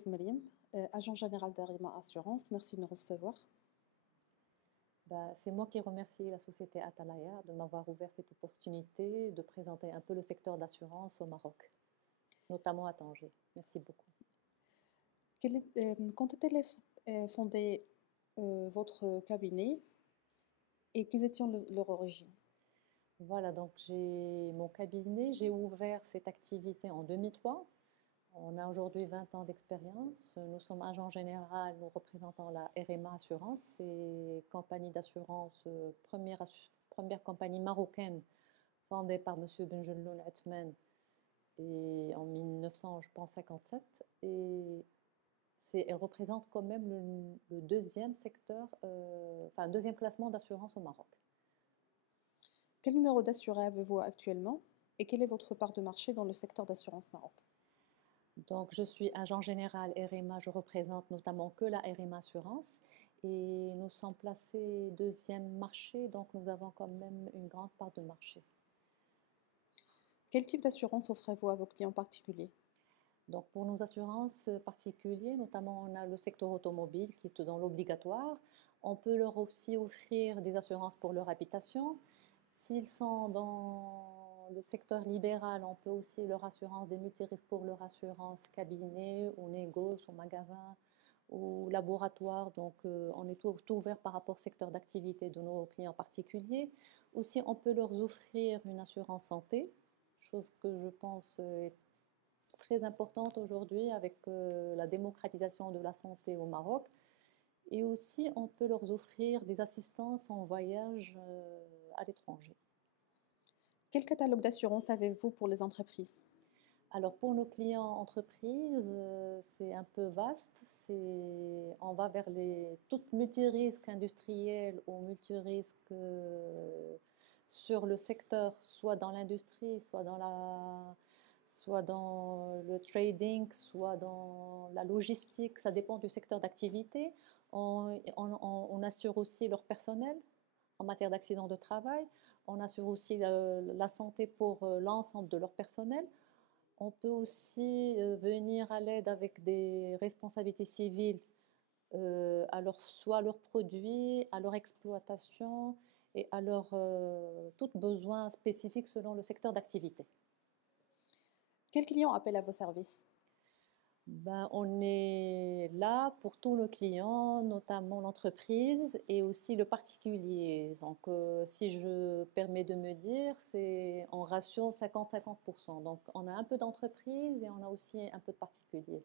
Louise Melim, agent général d'Arima Assurance. Merci de nous recevoir. C'est moi qui remercie la société Atalaya de m'avoir ouvert cette opportunité de présenter un peu le secteur d'assurance au Maroc, notamment à Tanger. Merci beaucoup. Quand est-elle fondé votre cabinet et quelles étaient leur origine? Voilà, donc j'ai mon cabinet, j'ai ouvert cette activité en 2003. On a aujourd'hui 20 ans d'expérience. Nous sommes agent général, nous représentons la RMA Assurance, c'est compagnie d'assurance, première compagnie marocaine fondée par M. Benjelloun Othman et en 1900, je pense, 57. Et elle représente quand même le deuxième secteur, enfin deuxième classement d'assurance au Maroc. Quel numéro d'assuré avez-vous actuellement et quelle est votre part de marché dans le secteur d'assurance Maroc? Donc, je suis agent général RMA, je représente notamment que la RMA Assurance et nous sommes placés deuxième marché, donc nous avons quand même une grande part de marché. Quel type d'assurance offrez-vous à vos clients particuliers? Donc, pour nos assurances particulières, notamment on a le secteur automobile qui est dans l'obligatoire. On peut leur aussi offrir des assurances pour leur habitation. S'ils sont dans le secteur libéral, on peut aussi leur assurance des multirisques pour leur assurance cabinet ou négoce ou magasin ou laboratoire. Donc, on est tout ouvert par rapport au secteur d'activité de nos clients particuliers. Aussi, on peut leur offrir une assurance santé, chose que je pense est très importante aujourd'hui avec la démocratisation de la santé au Maroc. Et aussi, on peut leur offrir des assistances en voyage à l'étranger. Quel catalogue d'assurance avez-vous pour les entreprises? Alors pour nos clients entreprises, c'est un peu vaste. On va vers les toutes multirisques industriels ou multirisques sur le secteur, soit dans l'industrie, soit dans le trading, soit dans la logistique. Ça dépend du secteur d'activité. On assure aussi leur personnel en matière d'accident de travail. On assure aussi la santé pour l'ensemble de leur personnel. On peut aussi venir à l'aide avec des responsabilités civiles soit à leurs produits, à leur exploitation et à leurs tout besoins spécifiques selon le secteur d'activité. Quels clients appellent à vos services? On est là pour tous nos clients, notamment l'entreprise et aussi le particulier. Donc, si je permets de me dire, c'est en ratio 50-50%. Donc, on a un peu d'entreprise et on a aussi un peu de particulier.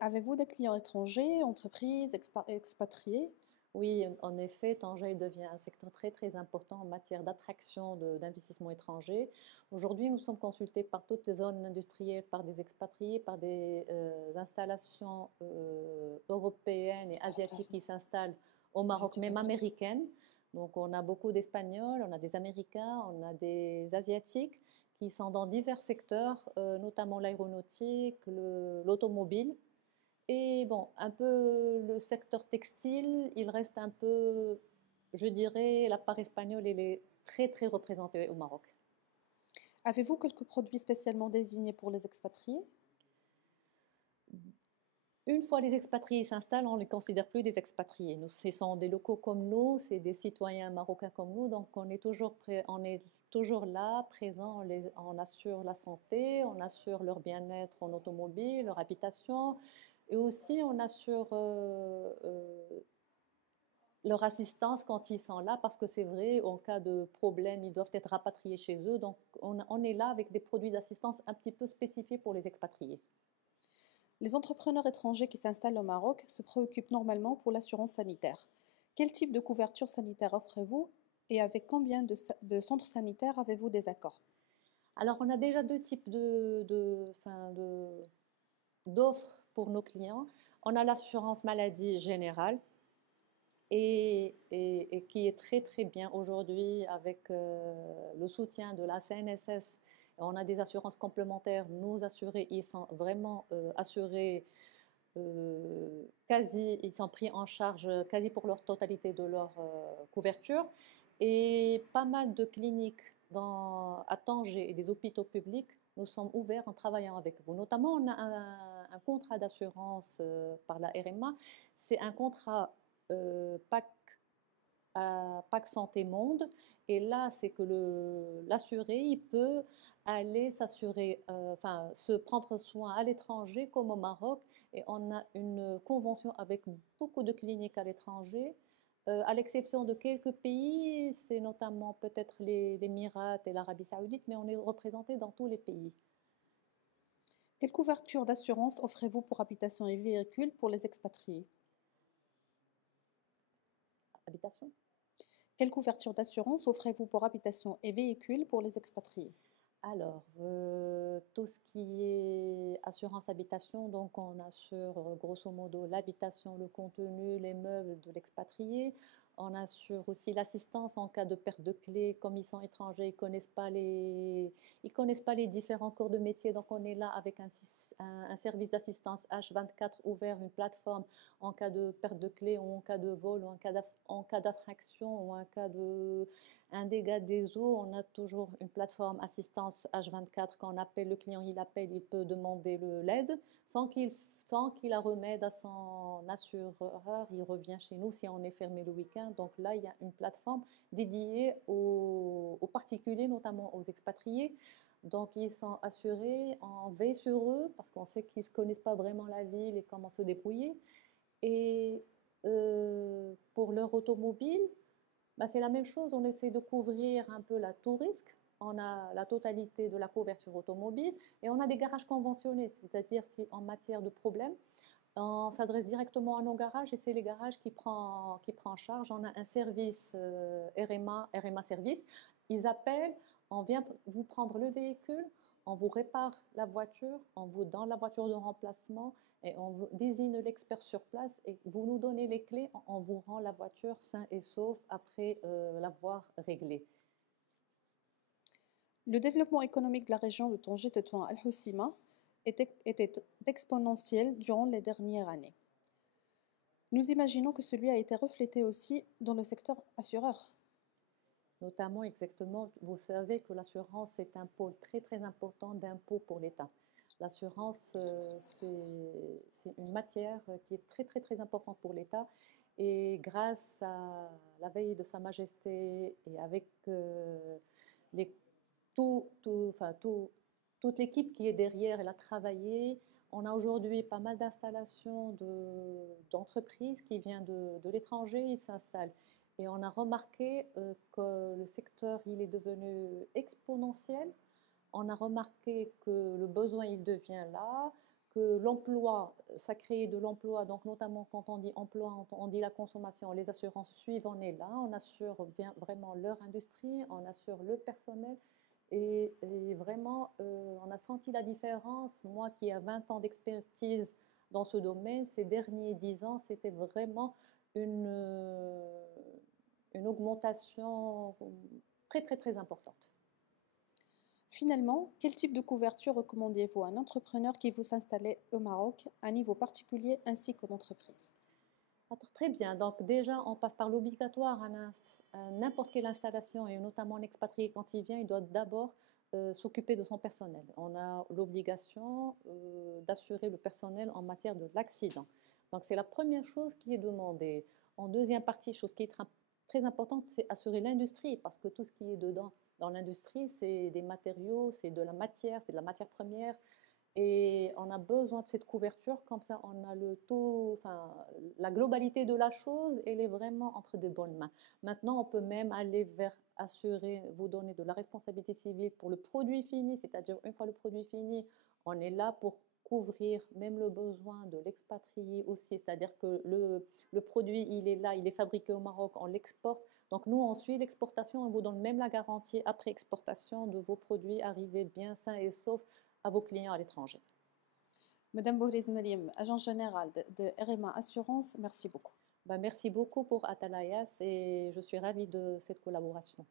Avez-vous des clients étrangers, entreprises, expatriés? Oui, en effet, Tanger devient un secteur très très important en matière d'attraction d'investissements étrangers. Aujourd'hui, nous sommes consultés par toutes les zones industrielles, par des expatriés, par des installations européennes et asiatiques qui s'installent au Maroc, même américaines. Donc, on a beaucoup d'Espagnols, on a des Américains, on a des Asiatiques qui sont dans divers secteurs, notamment l'aéronautique, l'automobile. Et bon, un peu le secteur textile, il reste un peu, je dirais, la part espagnole, elle est très très représentée au Maroc. Avez-vous quelques produits spécialement désignés pour les expatriés? Une fois les expatriés s'installent, on ne les considère plus des expatriés. Nous, ce sont des locaux comme nous, c'est des citoyens marocains comme nous, donc on est toujours là, présent, on assure la santé, on assure leur bien-être en automobile, leur habitation, et aussi on assure leur assistance quand ils sont là, parce que c'est vrai, en cas de problème, ils doivent être rapatriés chez eux. Donc, on est là avec des produits d'assistance un petit peu spécifiés pour les expatriés. Les entrepreneurs étrangers qui s'installent au Maroc se préoccupent normalement pour l'assurance sanitaire. Quel type de couverture sanitaire offrez-vous et avec combien de centres sanitaires avez-vous des accords? Alors, on a déjà deux types d'offres pour nos clients. On a l'assurance maladie générale et qui est très très bien aujourd'hui avec le soutien de la CNSS. On a des assurances complémentaires. Nos assurés, ils sont vraiment assurés ils sont pris en charge quasi pour leur totalité de leur couverture. Et pas mal de cliniques à Tanger et des hôpitaux publics, nous sommes ouverts en travaillant avec vous. Notamment, on a un contrat d'assurance par la RMA. C'est un contrat PAC Santé Monde. Et là, c'est que l'assuré, il peut aller s'assurer, enfin, se prendre soin à l'étranger comme au Maroc. Et on a une convention avec beaucoup de cliniques à l'étranger. À l'exception de quelques pays, c'est notamment peut-être les l'Émirat et l'Arabie Saoudite, mais on est représenté dans tous les pays. Quelle couverture d'assurance offrez-vous pour habitation et véhicules pour les expatriés? Habitation? Quelle couverture d'assurance offrez-vous pour habitation et véhicules pour les expatriés? Alors, tout ce qui est assurance habitation, donc on assure grosso modo l'habitation, le contenu, les meubles de l'expatrié. On assure aussi l'assistance en cas de perte de clés. Comme ils sont étrangers, ils connaissent pas les différents corps de métier. Donc on est là avec un service d'assistance H24 ouvert, une plateforme en cas de perte de clés ou en cas de vol ou en cas d'infraction ou en cas de un dégât des eaux, on a toujours une plateforme assistance H24. Quand on appelle le client, il appelle, il peut demander l'aide sans qu'il la remède à son assureur. Il revient chez nous si on est fermé le week-end. Donc là, il y a une plateforme dédiée aux particuliers, notamment aux expatriés. Donc ils sont assurés, on veille sur eux parce qu'on sait qu'ils ne connaissent pas vraiment la ville et comment se débrouiller. Et pour leur automobile, bah, c'est la même chose, on essaie de couvrir un peu tout risque. On a la totalité de la couverture automobile et on a des garages conventionnés, c'est-à-dire si en matière de problème, on s'adresse directement à nos garages et c'est les garages qui prend en charge. On a un service RMA Service. Ils appellent, on vient vous prendre le véhicule, on vous répare la voiture, on vous donne la voiture de remplacement et on vous désigne l'expert sur place et vous nous donnez les clés, on vous rend la voiture sain et sauf après l'avoir réglée. Le développement économique de la région de Tanger Tétouan Al-Hoceima était exponentiel durant les dernières années. Nous imaginons que celui a été reflété aussi dans le secteur assureur. Notamment, exactement, vous savez que l'assurance est un pôle très très important d'impôt pour l'État. L'assurance, c'est une matière qui est très très très importante pour l'État. Et grâce à la veille de Sa Majesté et avec les, enfin, toute l'équipe qui est derrière, elle a travaillé. On a aujourd'hui pas mal d'installations d'entreprises qui viennent de l'étranger, ils s'installent. Et on a remarqué que le secteur, il est devenu exponentiel. On a remarqué que le besoin, il devient là, que l'emploi, ça crée de l'emploi. Donc, notamment quand on dit emploi, on dit la consommation, les assurances suivent, on est là. On assure bien, vraiment leur industrie, on assure le personnel. Et vraiment, on a senti la différence. Moi qui ai 20 ans d'expertise dans ce domaine, ces derniers 10 ans, c'était vraiment une, euh, une augmentation très, très, très importante. Finalement, quel type de couverture recommandiez-vous à un entrepreneur qui veut s'installer au Maroc à niveau particulier ainsi qu'aux entreprises? Très bien. Donc déjà, on passe par l'obligatoire à n'importe quelle installation et notamment un expatrié quand il vient, il doit d'abord s'occuper de son personnel. On a l'obligation d'assurer le personnel en matière de l'accident. Donc c'est la première chose qui est demandée. En deuxième partie, chose qui est très importante, c'est assurer l'industrie parce que tout ce qui est dedans dans l'industrie, c'est des matériaux, c'est de la matière, c'est de la matière première. Et on a besoin de cette couverture, comme ça on a le tout, enfin, la globalité de la chose, elle est vraiment entre de bonnes mains. Maintenant, on peut même aller vers assurer, vous donner de la responsabilité civile pour le produit fini, c'est-à-dire une fois le produit fini, on est là pour couvrir même le besoin de l'expatrié aussi, c'est-à-dire que le produit, il est là, il est fabriqué au Maroc, on l'exporte. Donc nous, on suit l'exportation, on vous donne même la garantie après exportation de vos produits arrivés bien sains et saufs à vos clients à l'étranger. Madame Boris Meriem, agent général de RMA Assurance, merci beaucoup. Ben, merci beaucoup pour Atalayas et je suis ravie de cette collaboration.